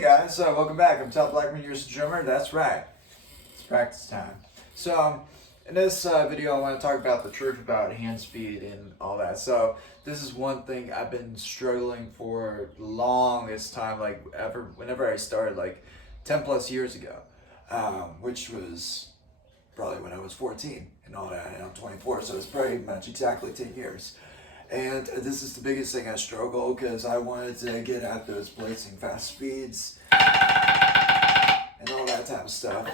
Hey guys, welcome back. I'm Top Blackman, your drummer. That's right. It's practice time. So, in this video, I want to talk about the truth about hand speed and all that. So, this is one thing I've been struggling for the longest time, like whenever I started, like 10 plus years ago, which was probably when I was 14 and all that, and I'm 24, so it's pretty much exactly 10 years. And this is the biggest thing I struggle because I wanted to get at those blazing fast speeds and all that type of stuff,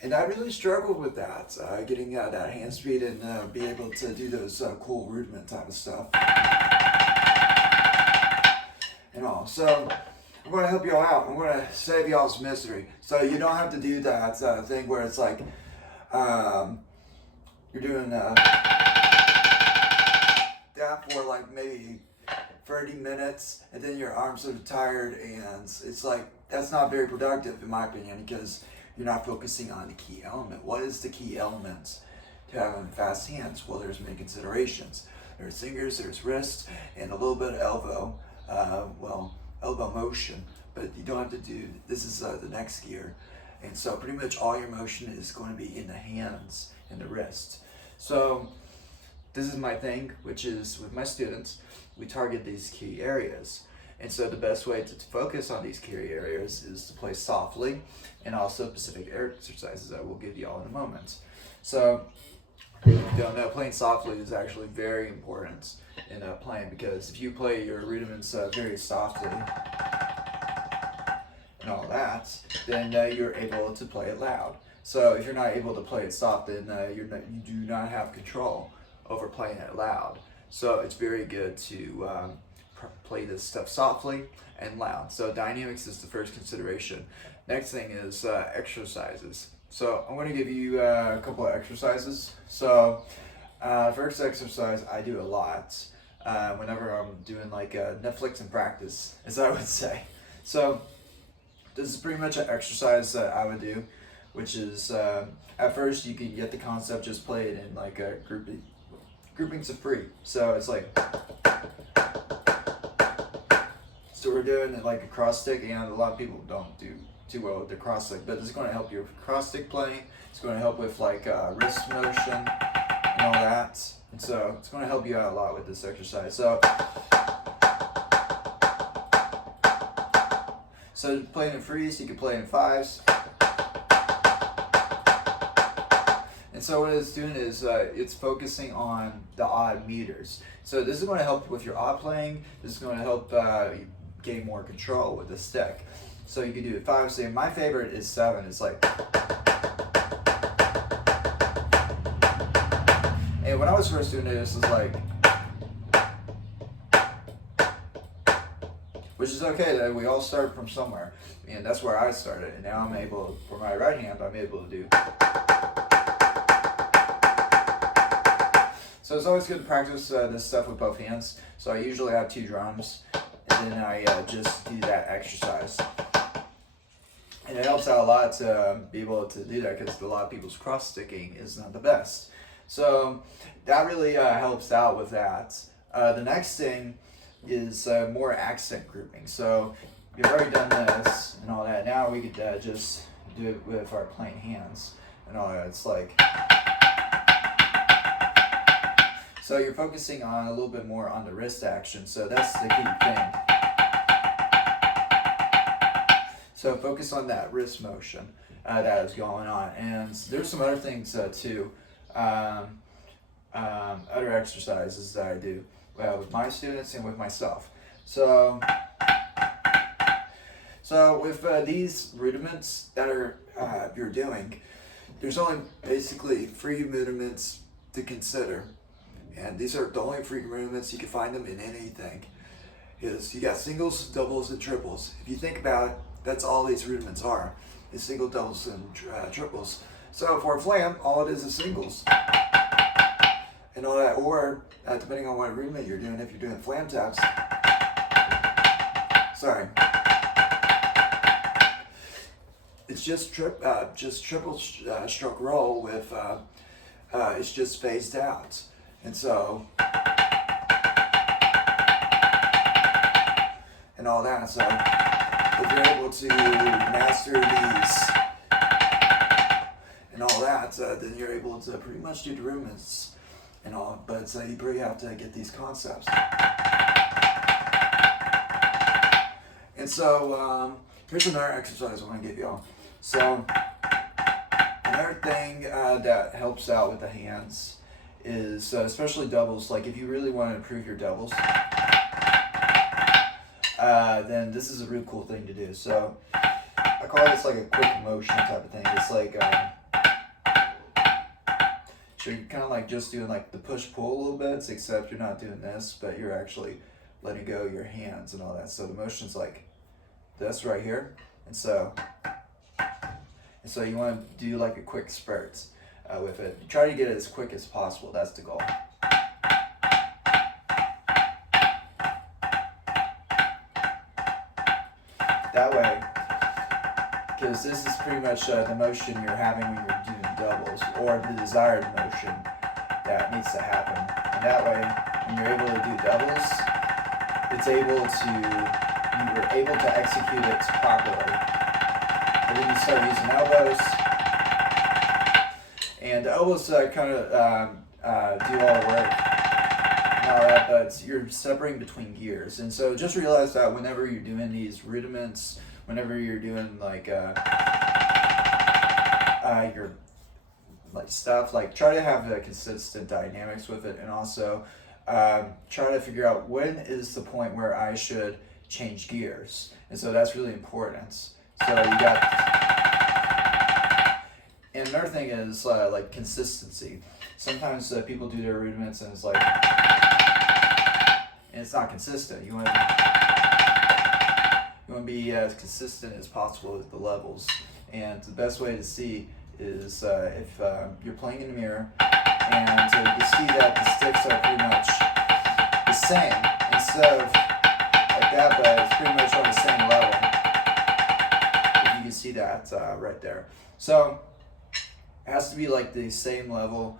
and I really struggled with that, getting that hand speed and be able to do those cool rudiment type of stuff and all. So I'm going to help y'all out. I'm going to save y'all's misery, so you don't have to do that thing where it's like you're doing that for like maybe 30 minutes and then your arms are tired, and it's like that's not very productive in my opinion because you're not focusing on the key element. What is the key element to having fast hands? Well, there's many considerations. There's fingers, there's wrists, and a little bit of elbow, elbow motion, but you don't have to do, this is the next gear. And so pretty much all your motion is going to be in the hands and the wrist. So this is my thing, which is with my students, we target these key areas. And so the best way to focus on these key areas is to play softly, and also specific exercises I will give you all in a moment. So if you don't know, playing softly is actually very important in playing, because if you play your rudiments very softly and all that, then you're able to play it loud. So if you're not able to play it soft, then you do not have control over playing it loud. So it's very good to play this stuff softly and loud. So dynamics is the first consideration. Next thing is exercises. So I'm going to give you a couple of exercises. So first exercise I do a lot whenever I'm doing like Netflix and practice, as I would say. So this is pretty much an exercise that I would do, which is at first you can get the concept, just play it in like a groupings of three. So it's like, so we're doing it like a cross stick, and a lot of people don't do too well with the cross stick, but it's going to help you with cross stick playing. It's going to help with like wrist motion and all that. And so it's going to help you out a lot with this exercise. So playing in threes, you can play in fives. And so what it's doing is it's focusing on the odd meters. So this is going to help with your odd playing. This is going to help you gain more control with the stick. So you can do it 5. So my favorite is 7. It's like, and when I was first doing it, this was like, which is okay, that we all start from somewhere, and that's where I started. And now I'm able, for my right hand, I'm able to do. So it's always good to practice this stuff with both hands. So I usually have 2 drums, and then I just do that exercise. And it helps out a lot to be able to do that, because a lot of people's cross sticking is not the best. So that really helps out with that. The next thing is more accent grouping. So we've already done this and all that. Now we could just do it with our plain hands and all that. It's like, so you're focusing on a little bit more on the wrist action. So that's the key thing. So focus on that wrist motion that is going on. And there's some other things too, other exercises that I do with my students and with myself. So with these rudiments that are you're doing, there's only basically 3 rudiments to consider. And these are the only 3 rudiments. You can find them in anything. Is you got singles, doubles, and triples. If you think about it, that's all these rudiments are, is single, doubles, and triples. So for a flam, all it is singles and all that, or depending on what rudiment you're doing, if you're doing flam taps, sorry, it's just triple stroke roll with it's just phased out. And so and all that. So if you're able to master these and all that, then you're able to pretty much do the rudiments and all, but you pretty have to get these concepts. And so here's another exercise I want to give y'all. So another thing that helps out with the hands is, especially doubles, like if you really want to improve your doubles, then this is a real cool thing to do. So I call this like a quick motion type of thing. It's like, so you're kind of like just doing like the push-pull a little bit, except you're not doing this, but you're actually letting go of your hands and all that. So the motion's like this right here. And so you want to do like a quick spurt with it. Try to get it as quick as possible. That's the goal. That way, because this is pretty much the motion you're having when you're doing doubles, or the desired motion that needs to happen. And that way, when you're able to do doubles, you're able to execute it properly. And then you start using elbows, and the elbows kind of do all the work and all that, but you're separating between gears. And so just realize that whenever you're doing these rudiments, whenever you're doing like your like stuff, like try to have the consistent dynamics with it, and also try to figure out when is the point where I should change gears. And so that's really important. So you got, and another thing is like consistency. Sometimes people do their rudiments and it's like, and it's not consistent. You want to be as consistent as possible with the levels. And the best way to see is if you're playing in the mirror and you see that the sticks are pretty much the same, instead of like that, but it's pretty much on the same level. If you can see that right there. So it has to be like the same level.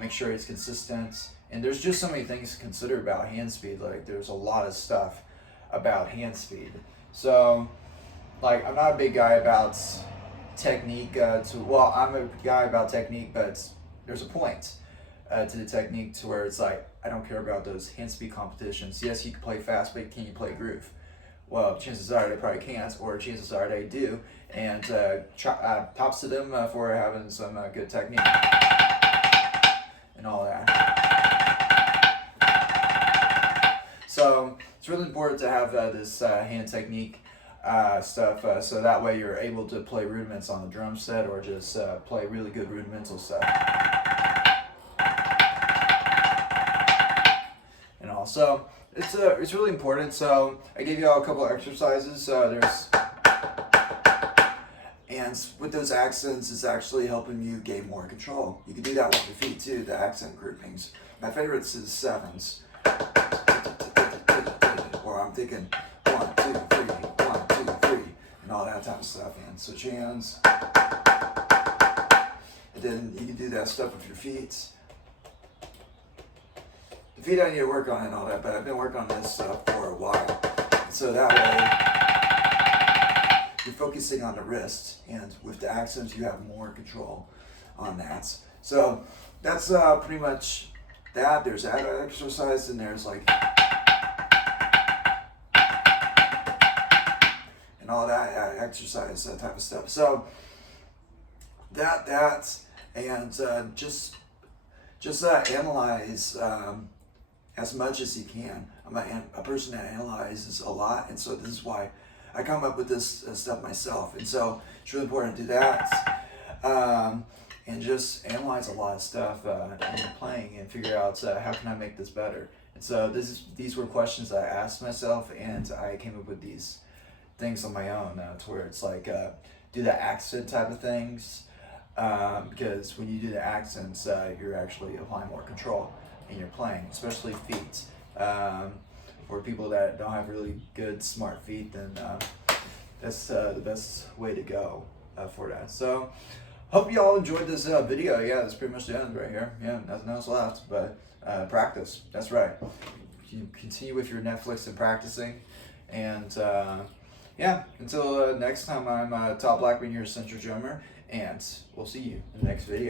Make sure it's consistent. And there's just so many things to consider about hand speed. Like there's a lot of stuff about hand speed. So like I'm not a big guy about technique well, I'm a guy about technique, but there's a point to the technique to where it's like I don't care about those hand speed competitions. Yes, you can play fast, but can you play groove? Well, chances are they probably can't, or chances are they do, and props to them for having some good technique and all that. So it's really important to have this hand technique stuff, so that way you're able to play rudiments on the drum set, or just play really good rudimental stuff. And also, it's really important. So I gave you all a couple of exercises. And with those accents, it's actually helping you gain more control. You can do that with your feet too, the accent groupings. My favorites is sevens. Or I'm thinking 1, 2, 3, 1, 2, 3, and all that type of stuff. And switch hands. And then you can do that stuff with your feet. The feet I need to work on and all that, but I've been working on this for a while. So that way, you're focusing on the wrist, and with the accents, you have more control on that. So that's pretty much that. There's that exercise, and there's like, and all that exercise type of stuff. So that, and just analyze as much as you can. I'm a person that analyzes a lot, and so this is why I come up with this stuff myself. And so it's really important to do that, and just analyze a lot of stuff when you're playing, and figure out how can I make this better. And so these were questions I asked myself, and I came up with these things on my own, to where it's like do the accent type of things, because when you do the accents, you're actually applying more control in your playing, especially feet. For people that don't have really good smart feet, then that's the best way to go for that. So hope you all enjoyed this video. Yeah, that's pretty much the end right here. Yeah, nothing else left but practice. That's right. You continue with your Netflix and practicing, and yeah, until next time, I'm Top Blackman, your Central Drummer, and we'll see you in the next video.